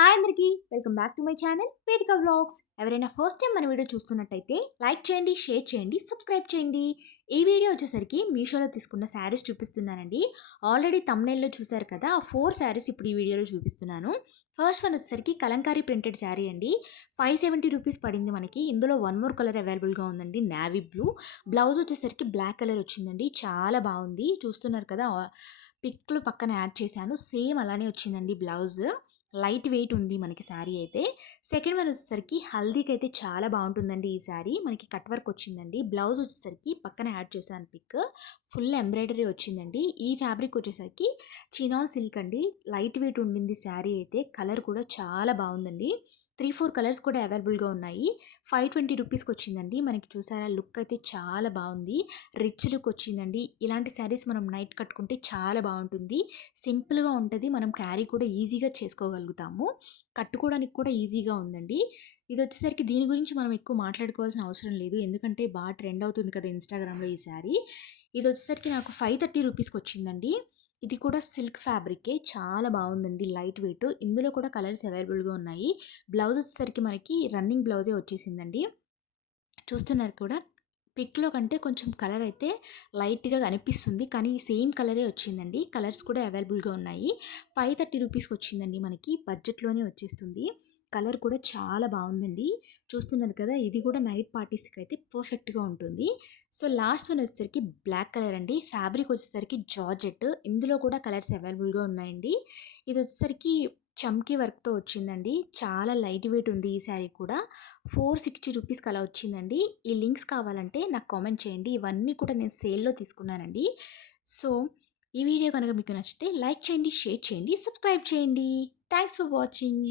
Hi అందరికీ welcome back to my channel వేదిక vlogs. ఎవరైనా ఫస్ట్ టైం మన వీడియో చూస్తున్నట్టయితే లైక్ చేయండి, షేర్ చేయండి, సబ్స్క్రైబ్ చేయండి. ఈ వీడియో వచ్చేసరికి మీషోలో తీసుకున్న శారీస్ చూపిస్తున్నానండి. ఆల్రెడీ తమ్నైల్లో చూశారు కదా, 4 శారీస్ ఇప్పుడు ఈ వీడియోలో చూపిస్తున్నాను. ఫస్ట్ వన్ వచ్చేసరికి కలంకారీ ప్రింటెడ్ శారీ అండి. 570 రూపీస్ పడింది మనకి. ఇందులో వన్ మోర్ కలర్ అవైలబుల్గా ఉందండి, నావీ బ్లూ. బ్లౌజ్ వచ్చేసరికి బ్లాక్ కలర్ వచ్చిందండి, చాలా బాగుంది. చూస్తున్నారు కదా, పిక్లు పక్కన యాడ్ చేశాను, సేమ్ అలానే వచ్చిందండి బ్లౌజ్. లైట్ వెయిట్ ఉంది మనకి శారీ అయితే. సెకండ్ వన్ వచ్చేసరికి హల్దీకి అయితే చాలా బాగుంటుందండి ఈ శారీ. మనకి కట్ వర్క్ వచ్చిందండి. బ్లౌజ్ వచ్చేసరికి పక్కన యాడ్ చేశాను పిక్. ఫుల్ ఎంబ్రాయిడరీ వచ్చిందండి. ఈ ఫ్యాబ్రిక్ వచ్చేసరికి చినాన్ సిల్క్ అండి. లైట్ వెయిట్ ఉండింది శారీ అయితే. కలర్ కూడా చాలా బాగుందండి. 3-4 కలర్స్ కూడా అవైలబుల్గా ఉన్నాయి. 520 రూపీస్కి వచ్చిందండి. మనకి చూసారా, లుక్ అయితే చాలా బాగుంది. రిచ్ లుక్ వచ్చిందండి. ఇలాంటి శారీస్ మనం నైట్ కట్టుకుంటే చాలా బాగుంటుంది. సింపుల్గా ఉంటుంది, మనం క్యారీ కూడా ఈజీగా చేసుకోగలుగుతాము. కట్టుకోవడానికి కూడా ఈజీగా ఉందండి. ఇది వచ్చేసరికి దీని గురించి మనం ఎక్కువ మాట్లాడుకోవాల్సిన అవసరం లేదు, ఎందుకంటే బాగా ట్రెండ్ అవుతుంది కదా ఇన్స్టాగ్రామ్లో ఈ శారీ. ఇది వచ్చేసరికి నాకు 530 రూపీస్కి వచ్చిందండి. ఇది కూడా సిల్క్ ఫ్యాబ్రికే, చాలా బాగుందండి, లైట్ వెయిట్. ఇందులో కూడా కలర్స్ అవైలబుల్గా ఉన్నాయి. బ్లౌజ్ వచ్చేసరికి మనకి రన్నింగ్ బ్లౌజే వచ్చేసిందండి. చూస్తున్నారు కూడా, పిక్లో కంటే కొంచెం కలర్ అయితే లైట్గా అనిపిస్తుంది, కానీ సేమ్ కలరే వచ్చిందండి. కలర్స్ కూడా అవైలబుల్గా ఉన్నాయి. 530 రూపీస్కి వచ్చిందండి మనకి, బడ్జెట్లోనే వచ్చేస్తుంది. కలర్ కూడా చాలా బాగుందండి. చూస్తున్నారు కదా, ఇది కూడా నైట్ పార్టీస్కి అయితే పర్ఫెక్ట్గా ఉంటుంది. సో లాస్ట్ వన్ వచ్చేసరికి బ్లాక్ కలర్ అండి. ఫ్యాబ్రిక్ వచ్చేసరికి జార్జెట్. ఇందులో కూడా కలర్స్ అవైలబుల్గా ఉన్నాయండి. ఇది వచ్చేసరికి చమ్కీ వర్క్తో వచ్చిందండి. చాలా లైట్ వెయిట్ ఉంది ఈ శారీ కూడా. 460 రూపీస్కి అలా వచ్చిందండి. ఈ లింక్స్ కావాలంటే నాకు కామెంట్ చేయండి. ఇవన్నీ కూడా నేను సేల్లో తీసుకున్నానండి. సో ఈ వీడియో కనుక మీకు నచ్చితే లైక్ చేయండి, షేర్ చేయండి, సబ్స్క్రైబ్ చేయండి. Thanks for watching.